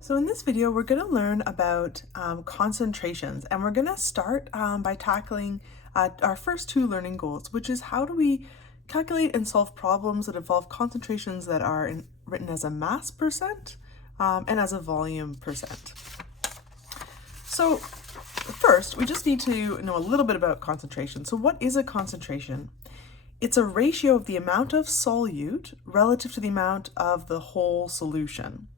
So in this video, we're going to learn about concentrations, and we're going to start by tackling our first two learning goals, which is how do we calculate and solve problems that involve concentrations that are written as a mass percent and as a volume percent. So first, we just need to know a little bit about concentration. So what is a concentration? It's a ratio of the amount of solute relative to the amount of the whole solution.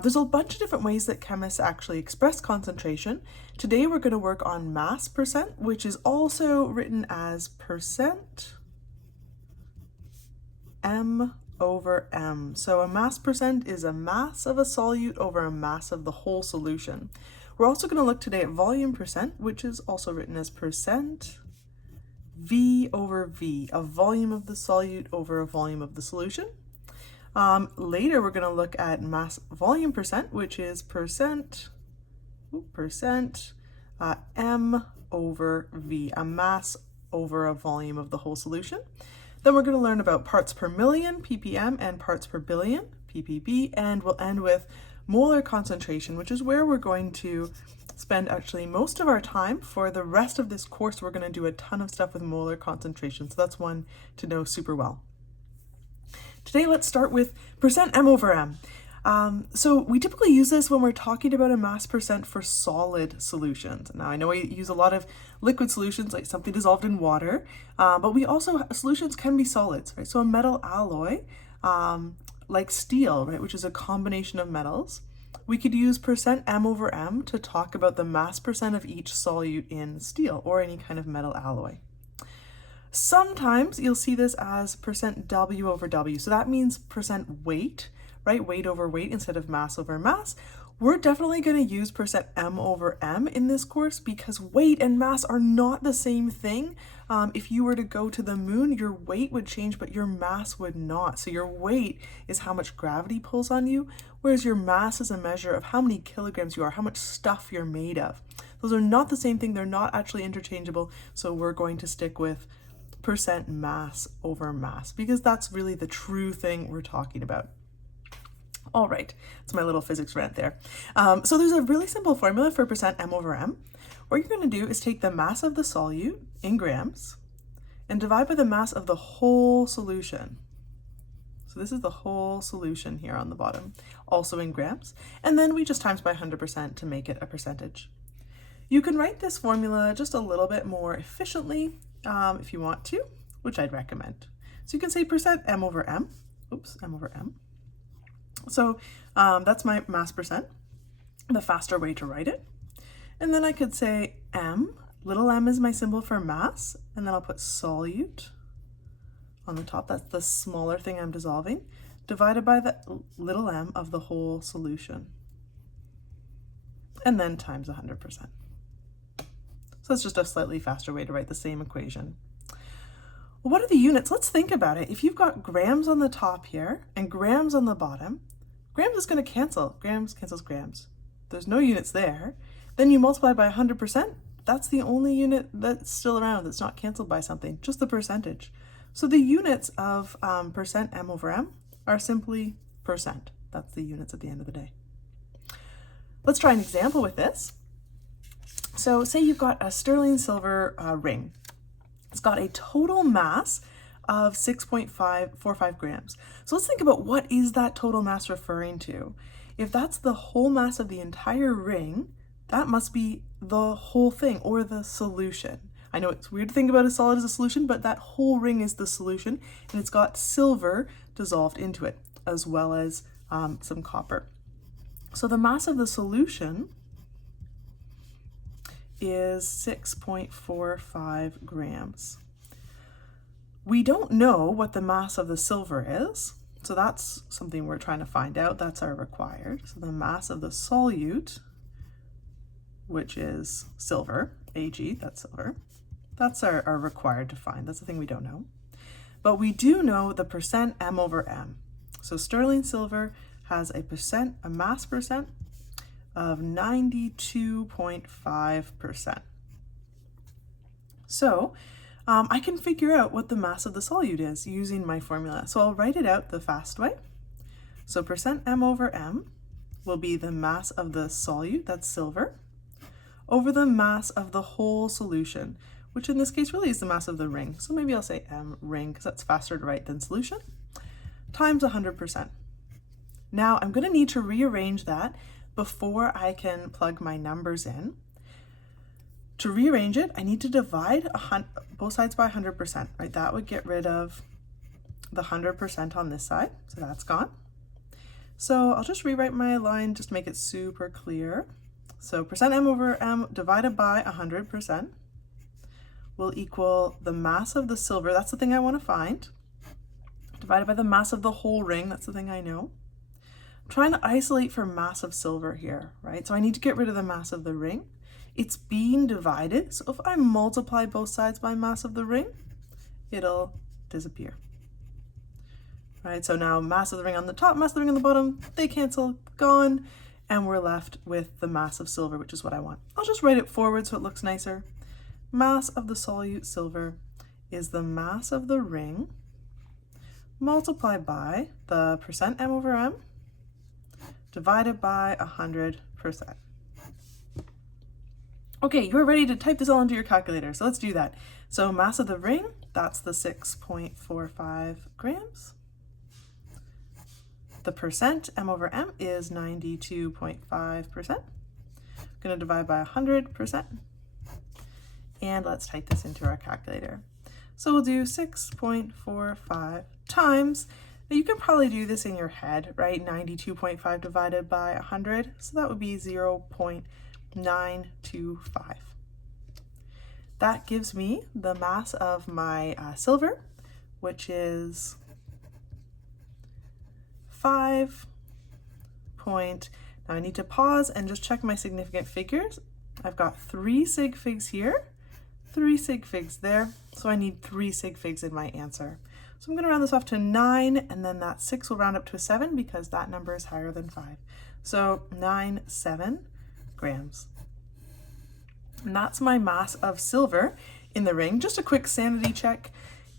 There's a bunch of different ways that chemists actually express concentration. Today we're going to work on mass percent, which is also written as percent m over m. So a mass percent is a mass of a solute over a mass of the whole solution. We're also going to look today at volume percent, which is also written as percent V over V, a volume of the solute over a volume of the solution. Later, we're going to look at mass volume percent, which is percent m over V, a mass over a volume of the whole solution. Then we're going to learn about parts per million, ppm, and parts per billion, ppb, and we'll end with molar concentration, which is where we're going to spend actually most of our time. For the rest of this course, we're going to do a ton of stuff with molar concentration, so that's one to know super well. Today, let's start with percent m over m. So we typically use this when we're talking about a mass percent for solid solutions. Now, I know we use a lot of liquid solutions, like something dissolved in water, but we also, solutions can be solids, right? So a metal alloy, like steel, right, which is a combination of metals, we could use percent m over m to talk about the mass percent of each solute in steel or any kind of metal alloy. Sometimes you'll see this as percent W over W. So that means percent weight, right? Weight over weight instead of mass over mass. We're definitely going to use percent M over M in this course because weight and mass are not the same thing. If you were to go to the moon, your weight would change, but your mass would not. So your weight is how much gravity pulls on you, whereas your mass is a measure of how many kilograms you are, how much stuff you're made of. Those are not the same thing. They're not actually interchangeable. So we're going to stick with percent mass over mass because that's really the true thing we're talking about. All right, that's my little physics rant there. So there's a really simple formula for percent m over m. What you're going to do is take the mass of the solute in grams and divide by the mass of the whole solution. So this is the whole solution here on the bottom, also in grams. And then we just times by 100% to make it a percentage. You can write this formula just a little bit more efficiently if you want to, which I'd recommend. So you can say percent m over m. M over m. So that's my mass percent, the faster way to write it. And then I could say m, little m is my symbol for mass, and then I'll put solute on the top. That's the smaller thing I'm dissolving, divided by the little m of the whole solution. And then times 100%. So it's just a slightly faster way to write the same equation. Well, what are the units? Let's think about it. If you've got grams on the top here and grams on the bottom, grams is going to cancel. Grams cancels grams. There's no units there. Then you multiply by 100%. That's the only unit that's still around that's not canceled by something, just the percentage. So the units of percent m over m are simply percent. That's the units at the end of the day. Let's try an example with this. So say you've got a sterling silver ring. It's got a total mass of 6.545 grams. So let's think about what is that total mass referring to. If that's the whole mass of the entire ring, that must be the whole thing or the solution. I know it's weird to think about a solid as a solution, but that whole ring is the solution, and it's got silver dissolved into it, as well as some copper. So the mass of the solution is 6.45 grams. We don't know what the mass of the silver is, so that's something we're trying to find out. That's our required. So the mass of the solute, which is silver, Ag, that's silver, that's our required to find. That's the thing we don't know. But we do know the percent m over m. So sterling silver has a mass percent of 92.5%. So I can figure out what the mass of the solute is using my formula. So I'll write it out the fast way. So percent m over m will be the mass of the solute, that's silver, over the mass of the whole solution, which in this case really is the mass of the ring. So maybe I'll say M ring because that's faster to write than solution, times 100%. Now I'm going to need to rearrange that before I can plug my numbers in. To rearrange it, I need to divide both sides by 100%, right? That would get rid of the 100% on this side, so that's gone. So I'll just rewrite my line just to make it super clear. So percent M over M divided by 100% will equal the mass of the silver, that's the thing I want to find, divided by the mass of the whole ring, that's the thing I know. I'm trying to isolate for mass of silver here, right? So I need to get rid of the mass of the ring. It's being divided, so if I multiply both sides by mass of the ring, it'll disappear. Right, so now mass of the ring on the top, mass of the ring on the bottom, they cancel, gone, and we're left with the mass of silver, which is what I want. I'll just write it forward so it looks nicer. Mass of the solute silver is the mass of the ring multiplied by the percent M over M divided by 100%. Okay, you're ready to type this all into your calculator, so let's do that. So mass of the ring, that's the 6.45 grams. The percent M over M is 92.5%. I'm going to divide by 100%. And let's type this into our calculator. So we'll do 6.45 times, now you can probably do this in your head, right? 92.5 divided by 100, so that would be 0.925. That gives me the mass of my silver, which is 5. Now I need to pause and just check my significant figures. I've got 3 sig figs here, 3 sig figs there, so I need 3 sig figs in my answer. So I'm going to round this off to 9, and then that 6 will round up to a 7 because that number is higher than 5. So 97 grams. And that's my mass of silver in the ring. Just a quick sanity check.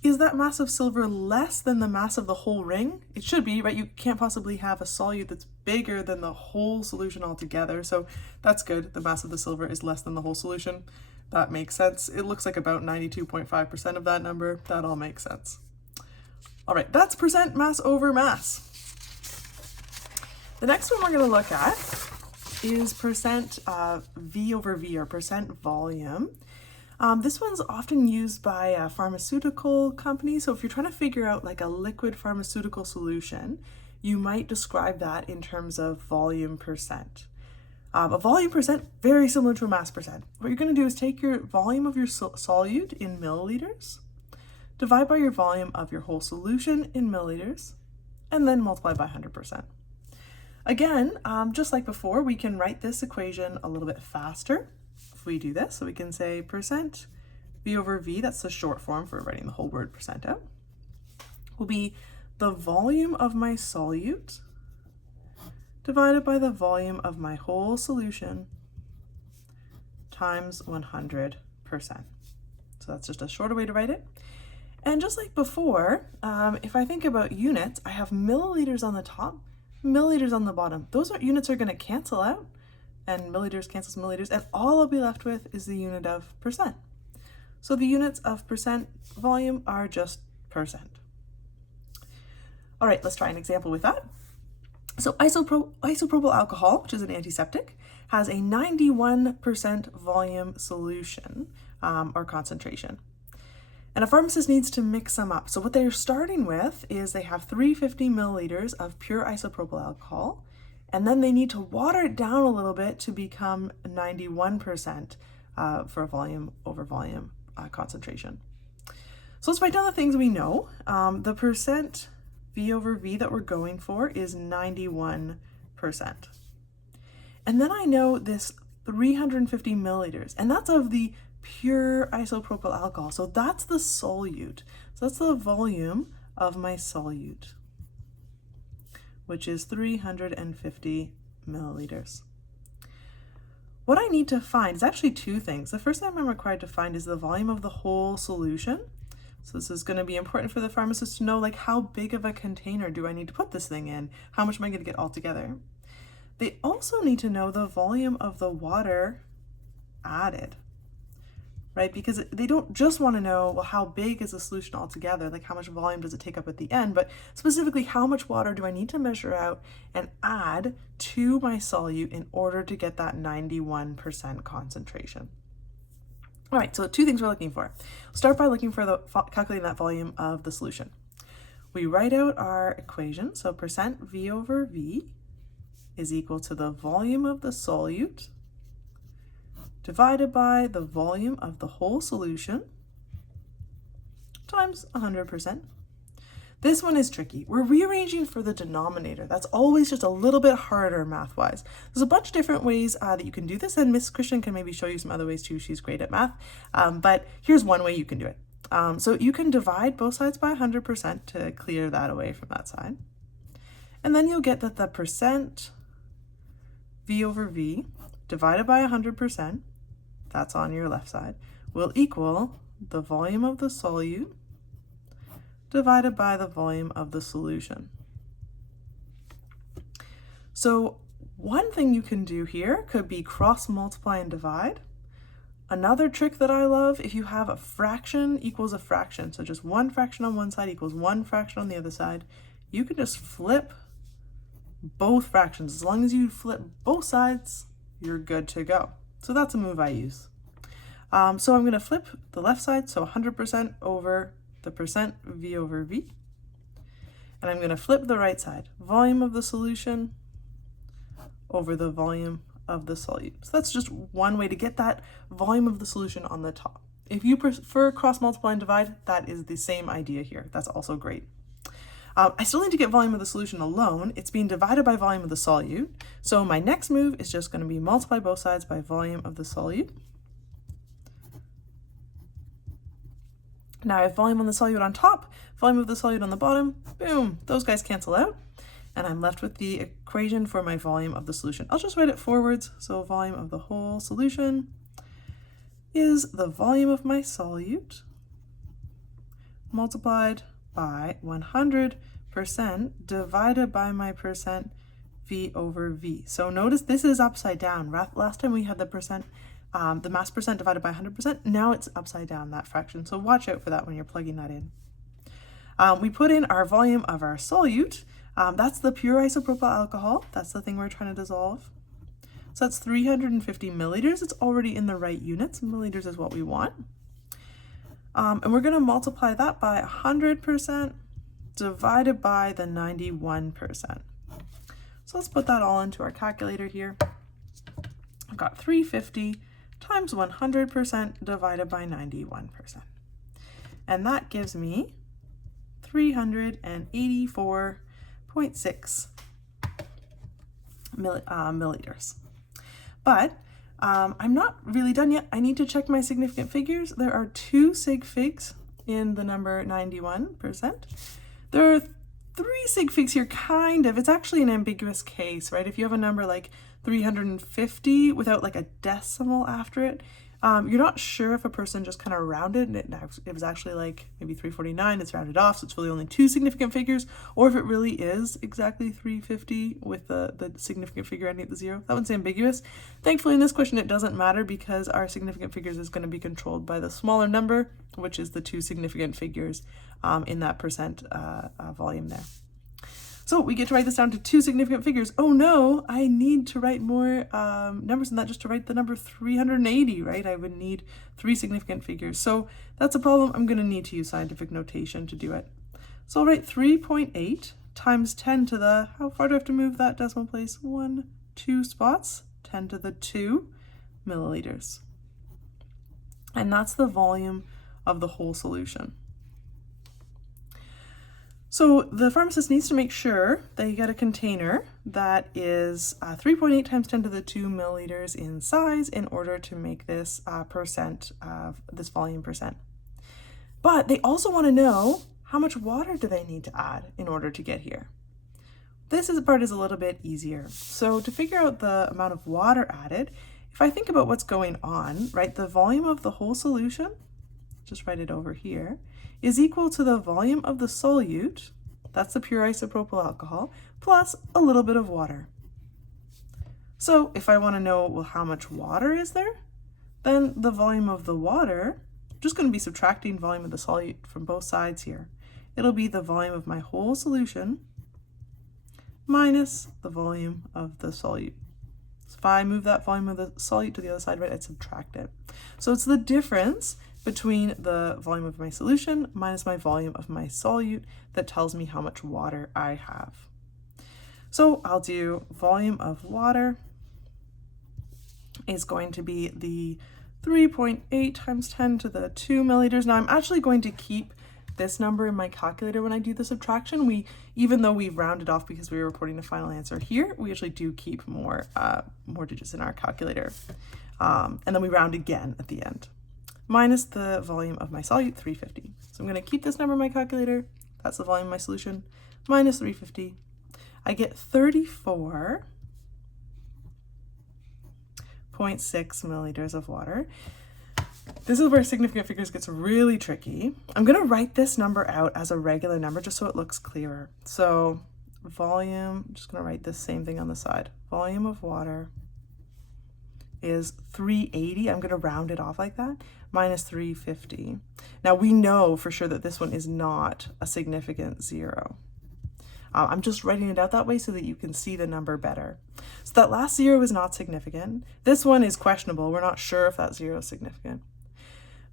Is that mass of silver less than the mass of the whole ring? It should be, right? You can't possibly have a solute that's bigger than the whole solution altogether. So that's good. The mass of the silver is less than the whole solution. That makes sense. It looks like about 92.5% of that number. That all makes sense. All right, that's percent mass over mass. The next one we're going to look at is percent V over V, or percent volume. This one's often used by pharmaceutical companies. So if you're trying to figure out like a liquid pharmaceutical solution, you might describe that in terms of volume percent. A volume percent, very similar to a mass percent. What you're going to do is take your volume of your solute in milliliters, divide by your volume of your whole solution in milliliters, and then multiply by 100%. Again, just like before, we can write this equation a little bit faster if we do this. So we can say percent V over V, that's the short form for writing the whole word percent out, will be the volume of my solute divided by the volume of my whole solution times 100%. So that's just a shorter way to write it. And just like before, if I think about units, I have milliliters on the top, milliliters on the bottom. Those units are going to cancel out, and milliliters cancels milliliters, and all I'll be left with is the unit of percent. So the units of percent volume are just percent. All right, let's try an example with that. So isopropyl alcohol, which is an antiseptic, has a 91% volume solution or concentration. And a pharmacist needs to mix them up. So what they're starting with is they have 350 milliliters of pure isopropyl alcohol, and then they need to water it down a little bit to become 91% for a volume over volume concentration. So let's write down the things we know. The percent V over V that we're going for is 91%. And then I know this 350 milliliters, and that's of the pure isopropyl alcohol. So that's the solute. So that's the volume of my solute, which is 350 milliliters. What I need to find is actually 2 things. The first thing I'm required to find is the volume of the whole solution. So this is going to be important for the pharmacist to know, like, how big of a container do I need to put this thing in? How much am I going to get all together? They also need to know the volume of the water added, right? Because they don't just want to know, well, how big is the solution altogether? Like how much volume does it take up at the end? But specifically, how much water do I need to measure out and add to my solute in order to get that 91% concentration? All right, so two things we're looking for. We'll start by looking for calculating that volume of the solution. We write out our equation. So percent V over V is equal to the volume of the solute divided by the volume of the whole solution times 100%. This one is tricky. We're rearranging for the denominator. That's always just a little bit harder math-wise. There's a bunch of different ways that you can do this, and Miss Christian can maybe show you some other ways too. She's great at math, but here's one way you can do it. So you can divide both sides by 100% to clear that away from that side. And then you'll get that the percent V over V divided by 100%, that's on your left side, will equal the volume of the solute divided by the volume of the solution. So one thing you can do here could be cross multiply and divide. Another trick that I love, if you have a fraction equals a fraction, so just one fraction on one side equals one fraction on the other side, you can just flip both fractions. As long as you flip both sides, you're good to go. So that's a move I use. So I'm going to flip the left side, so 100% over the percent V over V. And I'm going to flip the right side, volume of the solution over the volume of the solute. So that's just one way to get that volume of the solution on the top. If you prefer cross multiply and divide, that is the same idea here. That's also great. I still need to get volume of the solution alone. It's being divided by volume of the solute. So my next move is just going to be multiply both sides by volume of the solute. Now I have volume on the solute on top, volume of the solute on the bottom. Boom, those guys cancel out. And I'm left with the equation for my volume of the solution. I'll just write it forwards. So volume of the whole solution is the volume of my solute multiplied by 100% divided by my percent V over V. So notice this is upside down. Last time we had the percent, the mass percent divided by 100%. Now it's upside down, that fraction. So watch out for that when you're plugging that in. We put in our volume of our solute. That's the pure isopropyl alcohol. That's the thing we're trying to dissolve. So that's 350 milliliters. It's already in the right units. Milliliters is what we want. And we're going to multiply that by 100% divided by the 91%. So let's put that all into our calculator here. I've got 350 times 100% divided by 91%. And that gives me 384.6 milliliters. But I'm not really done yet. I need to check my significant figures. There are two sig figs in the number 91%. There are three sig figs here, kind of. It's actually an ambiguous case, right? If you have a number like 350 without like a decimal after it, you're not sure if a person just kind of rounded and it was actually like maybe 349, it's rounded off, so it's really only two significant figures, or if it really is exactly 350 with the significant figure ending at the zero. That one's ambiguous. Thankfully in this question it doesn't matter because our significant figures is going to be controlled by the smaller number, which is the two significant figures in that percent volume there. So we get to write this down to two significant figures. Oh no, I need to write more numbers than that just to write the number 380, right? I would need three significant figures. So that's a problem. I'm going to need to use scientific notation to do it. So I'll write 3.8 times 10 to the, how far do I have to move that decimal place? 2 spots, 10 to the 2 milliliters. And that's the volume of the whole solution. So the pharmacist needs to make sure that you get a container that is 3.8 times 10 to the 2 milliliters in size in order to make this percent of this volume percent. But they also want to know how much water do they need to add in order to get here. This part is a little bit easier. So to figure out the amount of water added, if I think about what's going on, right, the volume of the whole solution, just write it over here, is equal to the volume of the solute, that's the pure isopropyl alcohol, plus a little bit of water. So if I want to know, well, how much water is there, then the volume of the water, I'm just going to be subtracting volume of the solute from both sides here. It'll be the volume of my whole solution minus the volume of the solute. So if I move that volume of the solute to the other side, right, I'd subtract it. So it's the difference between the volume of my solution minus my volume of my solute that tells me how much water I have. So I'll do volume of water is going to be the 3.8 times 10 to the 2 milliliters. Now I'm actually going to keep this number in my calculator when I do the subtraction. Even though we've rounded off because we were reporting the final answer here, we actually do keep more digits in our calculator. And then we round again at the end. Minus the volume of my solute, 350. So I'm going to keep this number in my calculator. That's the volume of my solution, minus 350. I get 34.6 milliliters of water. This is where significant figures gets really tricky. I'm going to write this number out as a regular number just so it looks clearer. So volume, I'm just going to write this same thing on the side. Volume of water is 380. I'm going to round it off like that, minus 350. Now we know for sure that this one is not a significant zero. I'm just writing it out that way so that you can see the number better. So that last zero is not significant. This one is questionable. We're not sure if that zero is significant.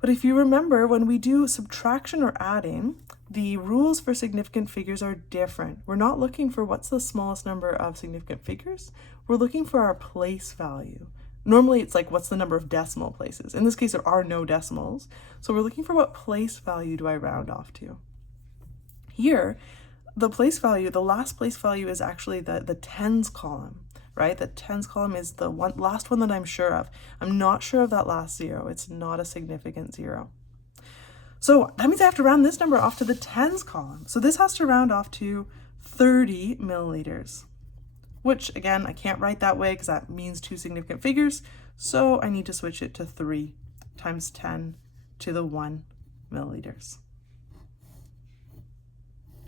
But if you remember, when we do subtraction or adding, the rules for significant figures are different. We're not looking for what's the smallest number of significant figures. We're looking for our place value. Normally it's like, what's the number of decimal places? In this case, there are no decimals. So we're looking for what place value do I round off to. Here, the place value, the last place value is actually the tens column, right? The tens column is the last one that I'm sure of. I'm not sure of that last zero. It's not a significant zero. So that means I have to round this number off to the tens column. So this has to round off to 30 milliliters, which again, I can't write that way because that means two significant figures. So I need to switch it to 3 times 10 to the 1 milliliters.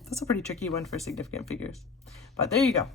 That's a pretty tricky one for significant figures, but there you go.